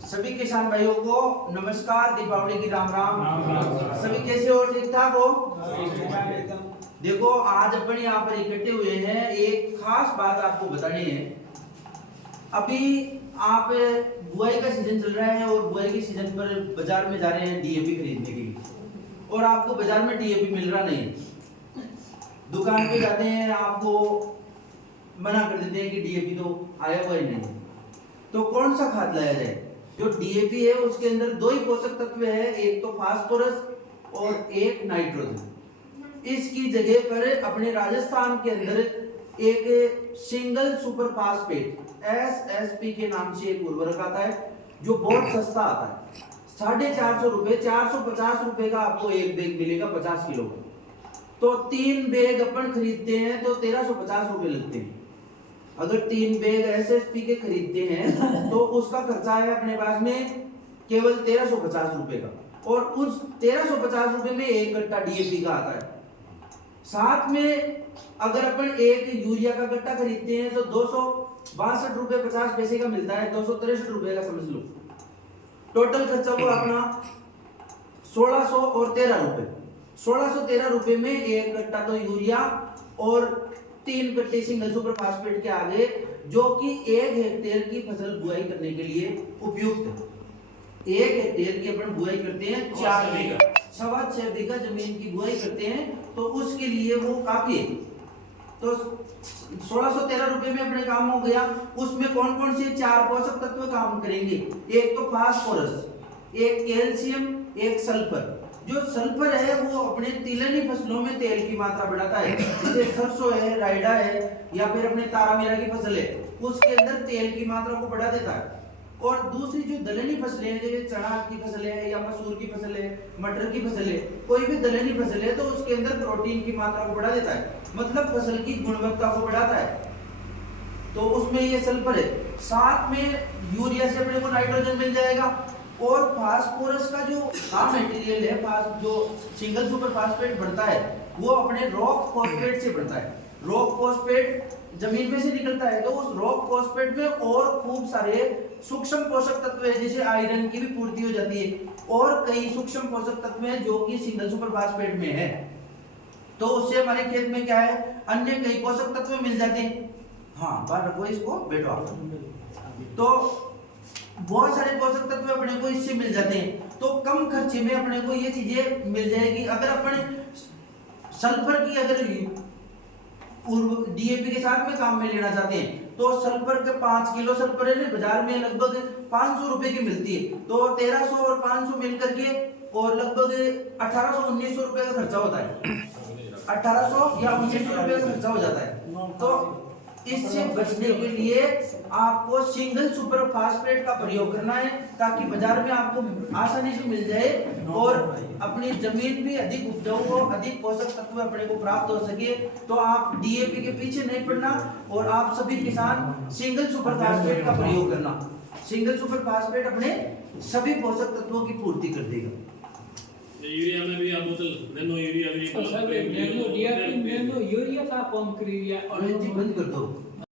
सभी किसान भाइयों को नमस्कार, दीपावली की राम राम। सभी कैसे हो? ठीक ठाक हो? देखो, आज अपन यहाँ पर इकट्ठे हुए हैं, एक खास बात आपको बतानी है। अभी आप बुआई का सीजन चल रहा है और बुआई के सीजन पर बाजार में जा रहे हैं डीएपी खरीदने के लिए, और आपको बाजार में डीएपी मिल रहा नहीं। दुकान पे जाते हैं, आपको मना कर देते हैं कि डीएपी तो आया हुआ ही नहीं। तो कौन सा खाद लाया जाए? जो डीएपी है उसके अंदर दो ही पोषक तत्व है, एक तो फास्फोरस और एक नाइट्रोजन। इसकी जगह पर अपने राजस्थान के अंदर एक सिंगल सुपर फास्फेट एसएसपी के नाम से एक उर्वरक आता है, जो बहुत सस्ता आता है। 450 रुपए, 450 रुपए का आपको एक बैग मिलेगा 50 किलो का। तो 3 बैग अपन खरीदते हैं तो 1350 रुपए लगते हैं। अगर 3 बैग एसएसपी के खरीदते हैं तो उसका खर्चा है अपने पास में केवल 1350 रुपए का, और उस 1350 रुपए में एक कट्टा डीएपी का आता है। साथ में अगर अपन एक यूरिया का कट्टा खरीदते हैं तो 262 रुपए 50 पैसे का मिलता है, 263 रुपए का समझ लो। टोटल खर्चा हुआ अपना 1600 और 13 रुपए। 1613 रुपए में एक कट्टा तो यूरिया और 3 कट्टे सिंगल सुपर फास्फेट के आगे, जो कि 1 हेक्टेयर की फसल बुआई करने के लिए उपयुक्त है। 1 हेक्टेयर की अपन बुआई करते हैं 4 बीघा, 6.25 बीघा जमीन की बुआई करते हैं, तो उसके लिए वो काफी है। तो 1613 रुपए में अपने काम हो गया। उसमें कौन कौन से 4 पोषक तत्व काम करेंगे? एक तो फास्फोरस, एक कैल्शियम, एक सल्फर। जो सल्फर है वो अपने तिलहनी फसलों में तेल की मात्रा बढ़ाता है, जैसे सरसों है, राइडा है, या फिर अपने तारामीरा की फसल है, उसके अंदर तेल की मात्रा को बढ़ा देता है। और दूसरी जो दलहनी फसलें हैं, जैसे चना की फसल है या मसूर की फसल है, मटर की फसल है, कोई भी दलहनी फसल है, तो उसके अंदर प्रोटीन की मात्रा को बढ़ा देता है, मतलब फसल की गुणवत्ता को बढ़ाता है। तो उसमें ये सल्फर है। साथ में यूरिया से अपने को नाइट्रोजन मिल जाएगा। और फास्फोरस का जो मटेरियल है, जो सिंगल सुपर फास्फेट बढ़ता है, वो अपने रॉक फॉस्फेट से बढ़ता है। रॉक फॉस्फेट जमीन में से निकलता है, तो उस रॉक फॉस्फेट में और खूब सारे सूक्ष्म पोषक तत्व है, जैसे आयरन की भी पूर्ति हो जाती है, और कई सूक्ष्म पोषक तत्व हैं जो कि सिंगल सुपर फास्फेट में है। तो उससे हमारे खेत में क्या है, अन्य कई पोषक तत्व मिल जाते हैं। हाँ, बात रखो, इसको बैठो आप। तो बहुत सारे पोषक तत्व अपने को इससे मिल जाते हैं, तो कम खर्चे में अपने को ये चीजें मिल जाएगी। अगर अपन सल्फर की अगर डीएपी के साथ में काम में लेना चाहते हैं, तो सल्फर के 5 किलो सल्फर है बाजार में लगभग 500 रुपए की मिलती है। तो 1300 और 500 मिलकर के और लगभग 1800-1900 रुपए का खर्चा होता है। 1800 या 1900 रुपए का खर्चा हो जाता है। तो इससे बचने के लिए आपको सिंगल सुपर फास्फेट का प्रयोग करना है, ताकि बाजार में आपको आसानी से मिल जाए और अपनी जमीन भी अधिक उपजाऊ हो, अधिक पोषक तत्व अपने को प्राप्त हो सके। तो आप डीएपी के पीछे नहीं पड़ना, और आप सभी किसान सिंगल सुपर फास्फेट का प्रयोग करना। सिंगल सुपर फास्फेट अपने सभी पोषक तत्वों की पूर्ति कर देगा। यूरिया में भी आप बोतल नैनो यूरिया भी सब नैनो डीएपी, नैनो यूरिया का पंप कर दिया। और बंद कर दो।